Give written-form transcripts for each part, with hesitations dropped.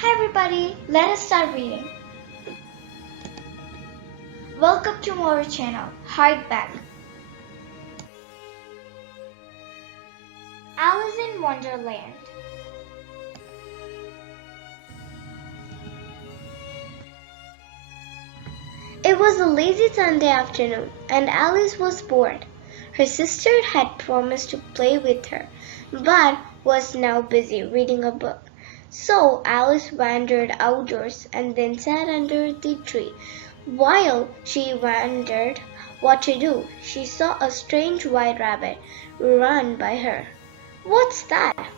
Hi everybody, let us start reading. Welcome to our channel, Hardback. Alice in Wonderland. It was a lazy Sunday afternoon and Alice was bored. Her sister had promised to play with her, but was now busy reading a book. So Alice wandered outdoors and then sat under the tree. While she wondered what to do, she saw a strange white rabbit run by her. "What's that?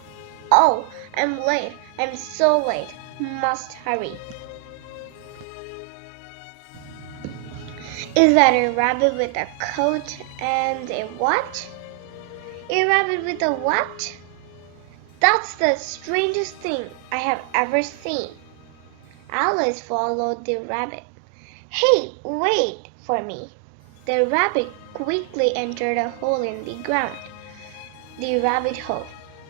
Oh, I'm late. I'm so late. Must hurry." "Is that a rabbit with a coat and a what?" "A rabbit with a what? That's the strangest thing I have ever seen." Alice followed the rabbit. "Hey, wait for me." The rabbit quickly entered a hole in the ground. The rabbit hole.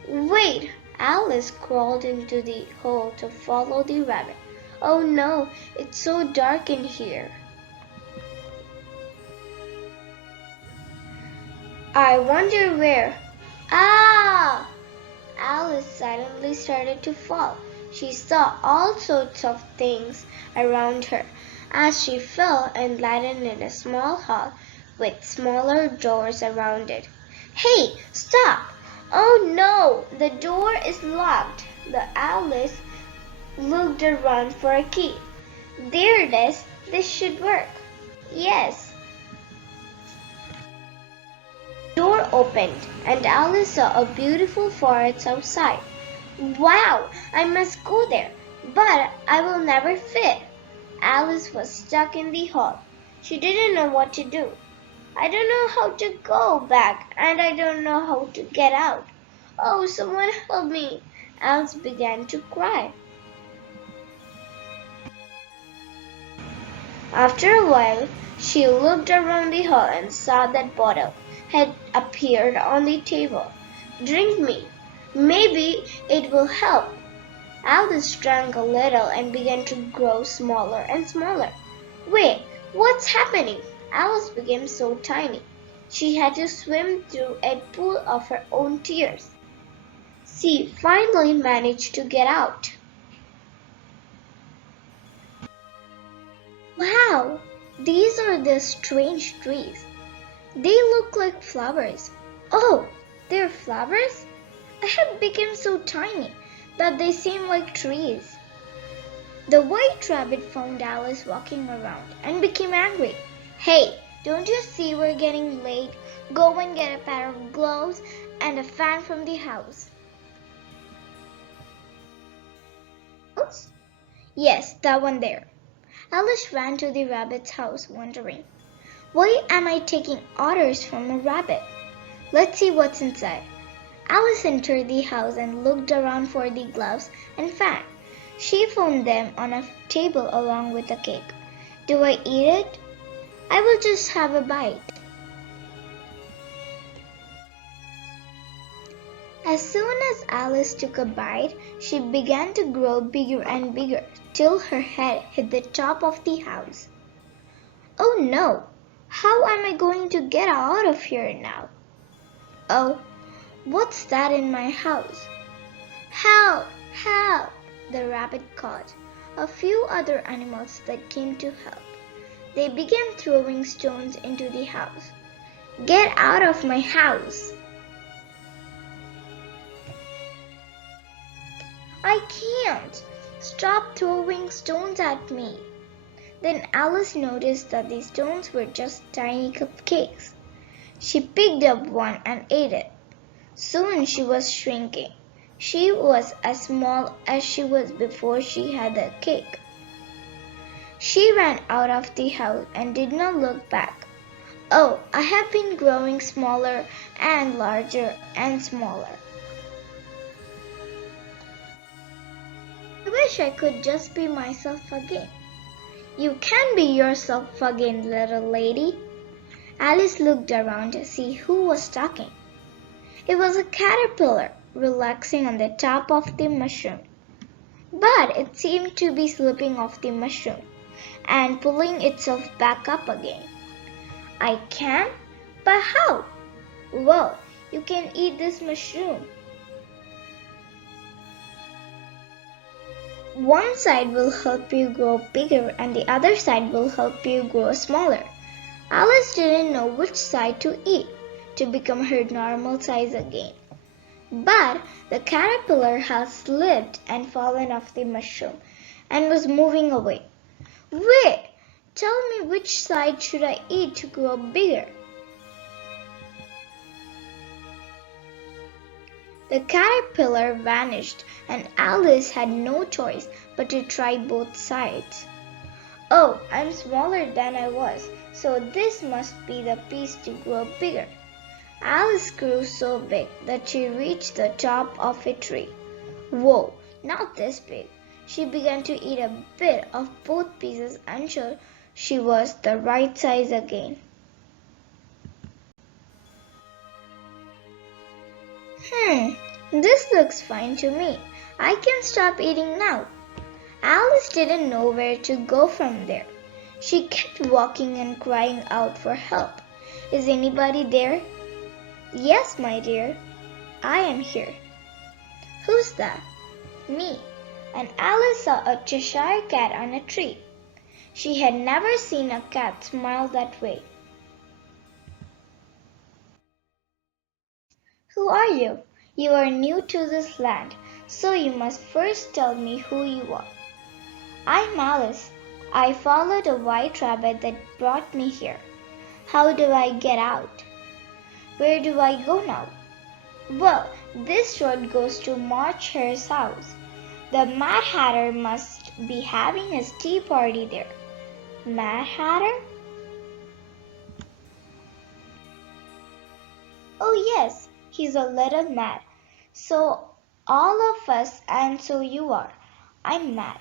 "Wait!" Alice crawled into the hole to follow the rabbit. "Oh no, it's so dark in here." "I wonder where." Ah! Alice suddenly started to fall. She saw all sorts of things around her as she fell and landed in a small hall with smaller doors around it. "Hey, stop!" "Oh no, the door is locked." Alice looked around for a key. "There it is. This should work." "Yes." The door opened and Alice saw a beautiful forest outside. "Wow, I must go there, but I will never fit." Alice was stuck in the hall. She didn't know what to do. "I don't know how to go back and I don't know how to get out. Oh, someone help me." Alice began to cry. After a while, she looked around the hall and saw that bottle had appeared on the table. "Drink me. Maybe it will help." Alice drank a little and began to grow smaller and smaller. "Wait, what's happening?" Alice became so tiny. She had to swim through a pool of her own tears. She finally managed to get out. "Wow, these are the strange trees. They look like flowers." "Oh, they're flowers? I have become so tiny that they seem like trees." The white rabbit found Alice walking around and became angry. "Hey, don't you see we're getting late? Go and get a pair of gloves and a fan from the house." "House?" "Yes, that one there." Alice ran to the rabbit's house, wondering, "Why am I taking orders from a rabbit? Let's see what's inside." Alice entered the house and looked around for the gloves and fan. She found them on a table along with a cake. "Do I eat it?" "I will just have a bite." As soon as Alice took a bite, she began to grow bigger and bigger till her head hit the top of the house. "Oh no! How am I going to get out of here now? Oh, what's that in my house?" "Help! Help!" the rabbit called. A few other animals that came to help. They began throwing stones into the house. "Get out of my house!" "I can't! Stop throwing stones at me!" Then Alice noticed that the stones were just tiny cupcakes. She picked up one and ate it. Soon she was shrinking. She was as small as she was before she had the cake. She ran out of the house and did not look back. "Oh, I have been growing smaller and larger and smaller. I wish I could just be myself again." "You can be yourself again, little lady." Alice looked around to see who was talking. It was a caterpillar relaxing on the top of the mushroom. but it seemed to be slipping off the mushroom and pulling itself back up again. I can? But how? Well, you can eat this mushroom. One side will help you grow bigger and the other side will help you grow smaller. Alice didn't know which side to eat to become her normal size again. But the caterpillar had slipped and fallen off the mushroom and was moving away. Wait! Tell me which side should I eat to grow bigger? The caterpillar vanished and Alice had no choice but to try both sides. Oh, I'm smaller than I was, so this must be the piece to grow bigger. Alice grew so big that she reached the top of a tree. Whoa, not this big. She began to eat a bit of both pieces until she was the right size again. This looks fine to me. I can stop eating now. Alice didn't know where to go from there. She kept walking and crying out for help. Is anybody there? Yes, my dear. I am here. Who's that? Me. And Alice saw a Cheshire cat on a tree. She had never seen a cat smile that way. Who are you? You are new to this land, so you must first tell me who you are. I'm Alice. I followed a white rabbit that brought me here. How do I get out? Where do I go now? Well, this road goes to March Hare's house. The Mad Hatter must be having his tea party there. Mad Hatter? Oh yes, he's a little mad. So all of us, and so you are. I'm mad.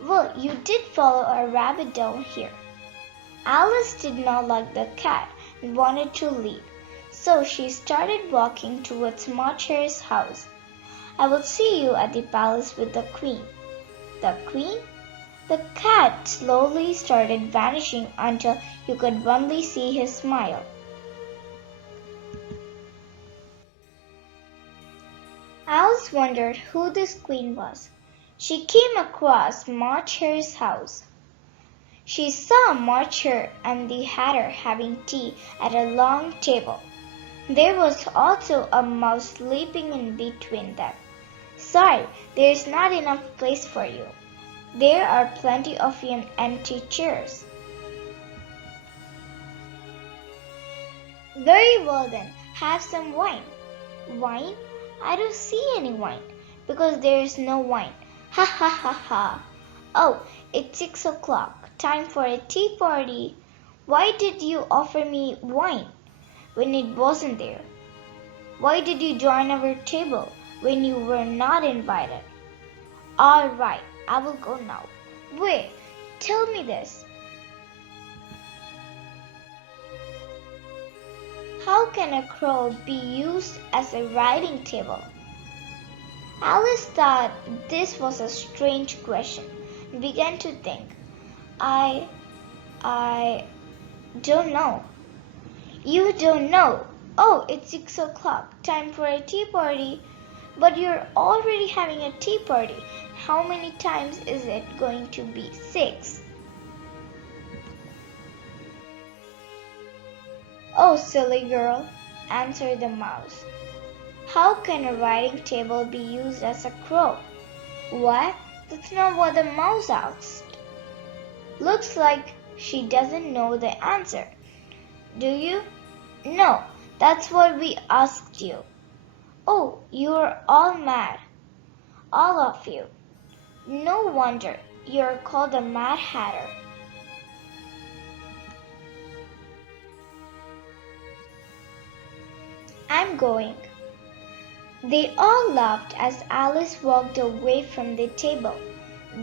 Well, you did follow a rabbit down here. Alice did not like the cat and wanted to leave, so she started walking towards March Hare's house. I will see you at the palace with the queen. The queen? The cat slowly started vanishing until you could only see his smile. Alice wondered who this queen was. She came across March Hare's house. She saw March Hare and the Hatter having tea at a long table. There was also a mouse sleeping in between them. Sorry, there is not enough place for you. There are plenty of empty chairs. Very well then, have some wine. Wine? I don't see any wine, because there is no wine. Ha ha ha ha. Oh, it's 6 o'clock. Time for a tea party. Why did you offer me wine when it wasn't there? Why did you join our table when you were not invited? All right, I will go now. Wait, tell me this. How can a crow be used as a writing table? Alice thought this was a strange question and began to think. I don't know. You don't know? Oh, it's 6 o'clock. Time for a tea party. But you're already having a tea party. How many times is it going to be? 6. Oh, silly girl, answered the mouse. How can a writing table be used as a crow? What? That's not what the mouse asked. Looks like she doesn't know the answer. Do you? No, that's what we asked you. Oh, you're all mad. All of you. No wonder you're called a Mad Hatter. I'm going. They all laughed as Alice walked away from the table.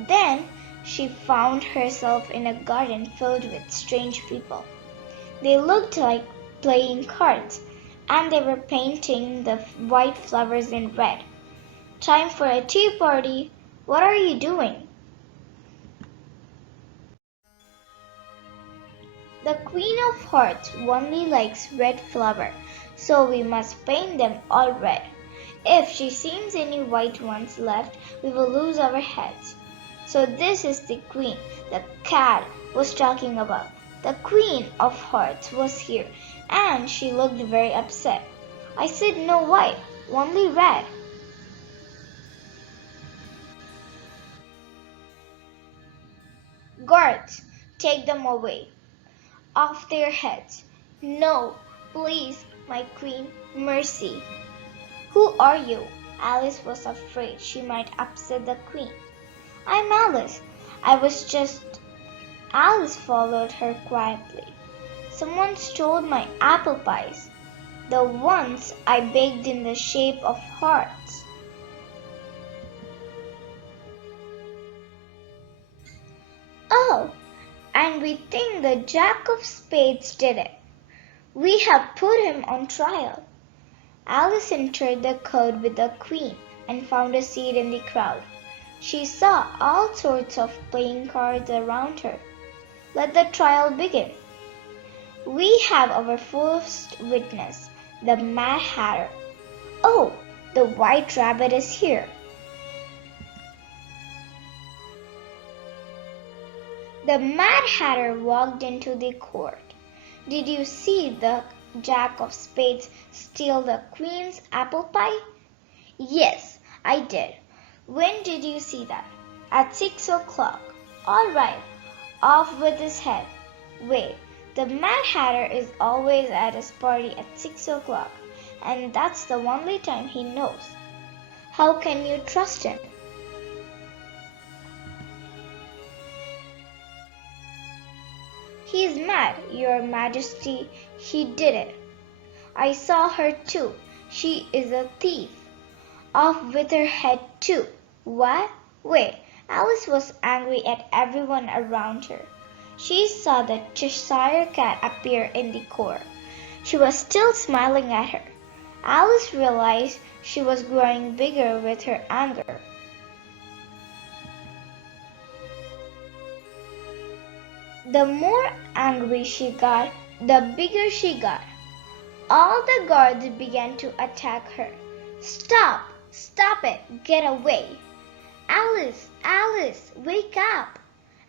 Then she found herself in a garden filled with strange people. They looked like playing cards, and they were painting the white flowers in red. Time for a tea party. What are you doing? The Queen of Hearts only likes red flower, so we must paint them all red. If she sees any white ones left, we will lose our heads. So this is the Queen the cat was talking about. The Queen of Hearts was here, and she looked very upset. I said no white, only red. Guards, take them away. Off their heads. No, please, my queen, mercy. Who are you? Alice was afraid she might upset the queen. I'm Alice. I was just. Alice followed her quietly. Someone stole my apple pies, the ones I baked in the shape of hearts. Oh, and we think the Jack of Spades did it. We have put him on trial. Alice entered the court with the queen and found a seat in the crowd. She saw all sorts of playing cards around her. Let the trial begin. We have our first witness, the Mad Hatter. Oh, the White Rabbit is here. The Mad Hatter walked into the court. Did you see the Jack of Spades steal the Queen's apple pie? Yes, I did. When did you see that? At 6 o'clock. All right, off with his head. Wait, the Mad Hatter is always at his party at 6 o'clock, and that's the only time he knows. How can you trust him? He is mad, Your Majesty. He did it. I saw her too. She is a thief. Off with her head too. What? Wait, Alice was angry at everyone around her. She saw the Cheshire Cat appear in the court. She was still smiling at her. Alice realized she was growing bigger with her anger. The more angry she got, the bigger she got. All the guards began to attack her. Stop! Stop it! Get away! Alice! Alice! Wake up!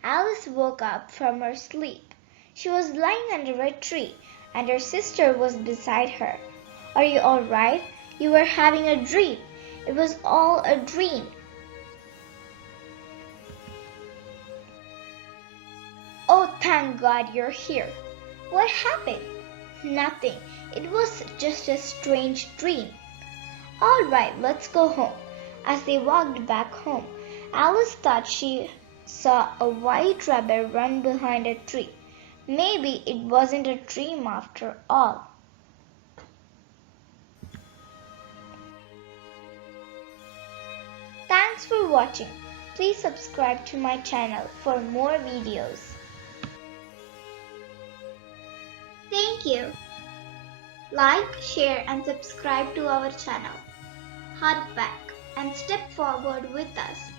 Alice woke up from her sleep. She was lying under a tree, and her sister was beside her. Are you all right? You were having a dream. It was all a dream. Oh, thank God you're here. What happened? Nothing. It was just a strange dream. All right, let's go home. As they walked back home, Alice thought she saw a white rabbit run behind a tree. Maybe it wasn't a dream after all. Thanks for watching. Please subscribe to my channel for more videos. Thank you. Like, share and subscribe to our channel. Hug back and step forward with us.